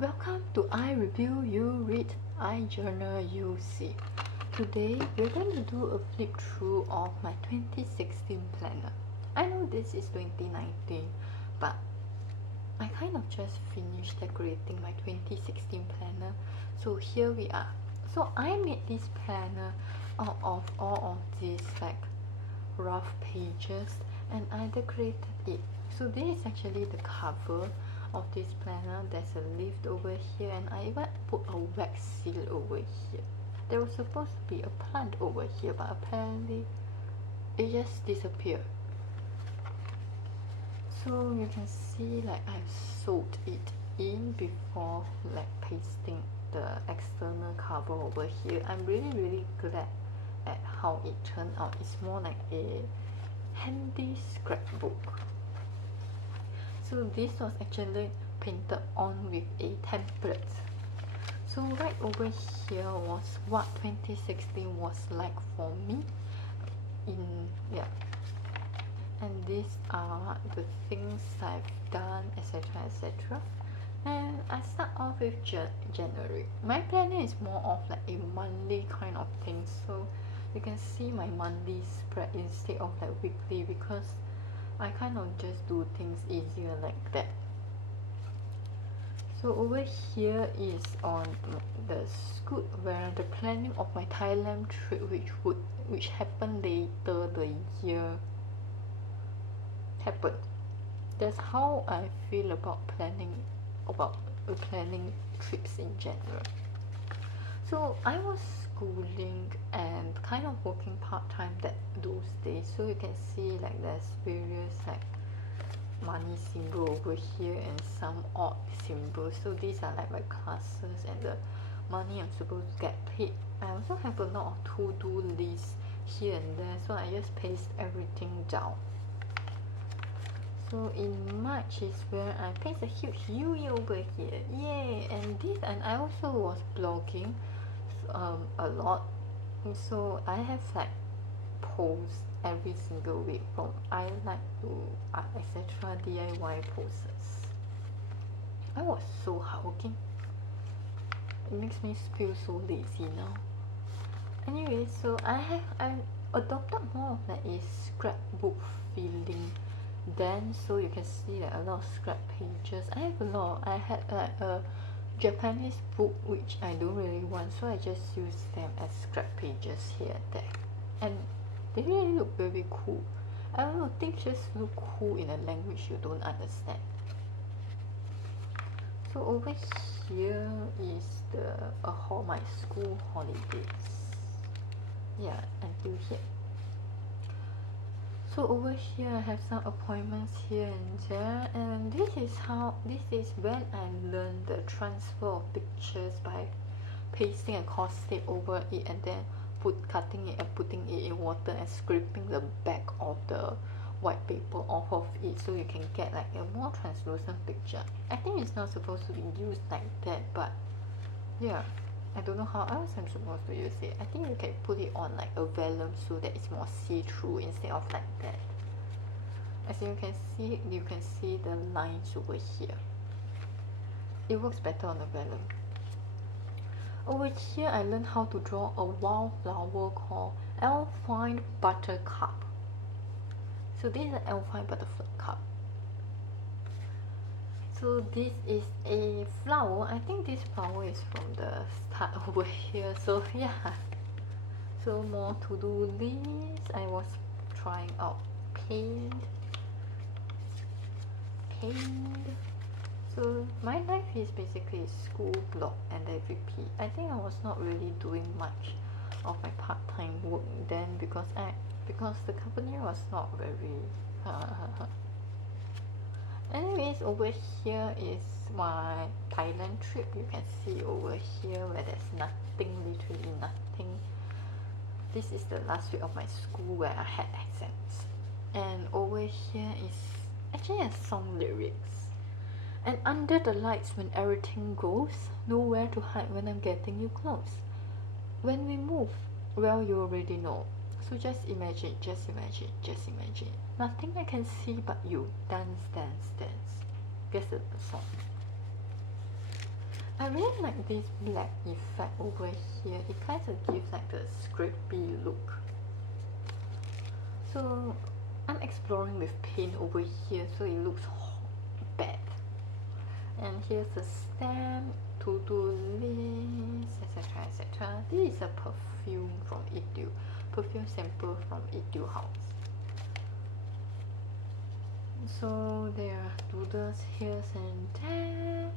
Welcome to I Review, You Read, I Journal, You See. Today we're going to do a flip through of my 2016 planner. I know this is 2019, but I kind of just finished decorating my 2016 planner, so here we are. So I made this planner out of all of these like rough pages and I decorated it. So this is actually the cover of this planner. There's a leaf over here and I even put a wax seal over here. There was supposed to be a plant over here, but apparently it just disappeared. So you can see like I've sewed it in before like pasting the external cover over here. I'm really glad at how it turned out. It's more like a handy scrapbook. So this was actually painted on with a template. So right over here was what 2016 was like for me and these are the things I've done, etc. And I start off with January. My planner is more of like a monthly kind of thing, so you can see my monthly spread instead of like weekly because I kind of just do things easier like that. So over here is on the scoot where the planning of my Thailand trip which happened later the year happened. That's how I feel about planning trips in general. So I was schooling and kind of working part-time those days, so you can see like there's various like money symbol over here and some odd symbols. So these are like my classes and the money I'm supposed to get paid. I also have a lot of to-do lists here and there, so I just paste everything down. So in March is where I paste a huge UE over here, yay! And I also was blogging a lot, so I have like posts every single week from I like to etc. DIY posts. I was so hardworking. It makes me feel so lazy now. Anyway, so I adopted more of like a scrapbook feeling then, so you can see like a lot of scrap pages. I had like a Japanese book which I don't really want, so I just use them as scrap pages here and there, and they really look very cool. I don't know, things just look cool in a language you don't understand. So over here is my school holidays. Yeah, until here. So over here I have some appointments here and there, and this is when I learned the transfer of pictures by pasting a cross tape over it and then cutting it and putting it in water and scraping the back of the white paper off of it so you can get like a more translucent picture. I think it's not supposed to be used like that, but yeah, I don't know how else I'm supposed to use it. I think you can put it on like a vellum so that it's more see-through instead of like that. As you can see the lines over here. It works better on the vellum. Over here I learned how to draw a wildflower called Alpine Buttercup. So this is an Alpine Buttercup. So this is a flower. I think this flower is from the start over here. So yeah. So more to-do lists. I was trying out paint. So my life is basically school, blog and repeat. I think I was not really doing much of my part-time work then because the company was not very Anyways, over here is my Thailand trip. You can see over here where there's nothing, literally nothing. This is the last week of my school where I had exams. And over here is actually a song lyrics. And under the lights when everything goes, nowhere to hide when I'm getting you close. When we move, well, you already know. So just imagine. Nothing I can see but you. Dance. Guess the song. really like this black effect over here. It kind of gives like the scrapey look. So I'm exploring with paint over here, so it looks bad. And here's the stamp, to-do list, etc, etc. This is a perfume from perfume sample from Etude House. So there are doodles here and there.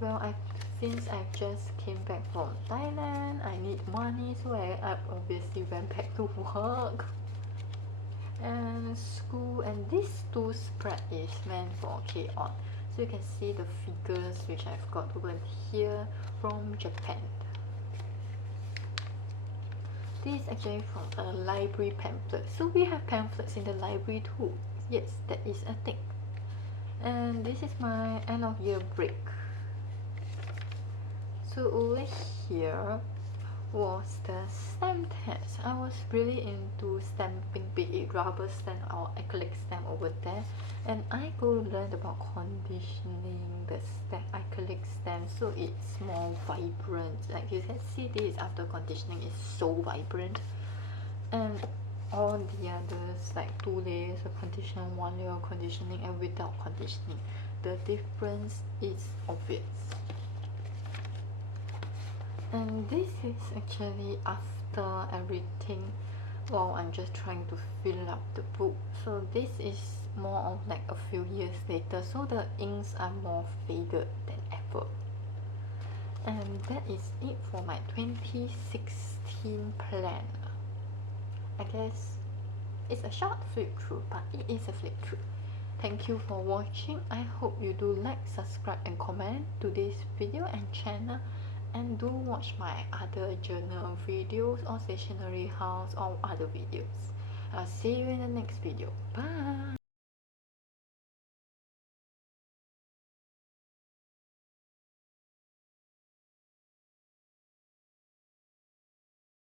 Well, since I just came back from Thailand, I need money, so I obviously went back to work and school. And this two spread is meant for K-On. So you can see the figures which I've got over here from Japan. This is actually from a library pamphlet. So we have pamphlets in the library too. Yes, that is a thing. And this is my end of year break. So over here was the stamp test. I was really into stamping, be it rubber stamp or acrylic stamp over there, and I go learn about conditioning the stamp, acrylic stamp, so it's more vibrant. Like you can see, this after conditioning is so vibrant, and all the others like 2 layers of conditioning, 1 layer of conditioning, and without conditioning, the difference is obvious. And this is actually after everything. Well, I'm just trying to fill up the book. So this is more of like a few years later, so the inks are more faded than ever. And that is it for my 2016 plan. I guess it's a short flip through, but it is a flip through. Thank you for watching. I hope you do like, subscribe and comment to this video and channel. And do watch my other journal videos or stationery house or other videos. I'll see you in the next video. Bye!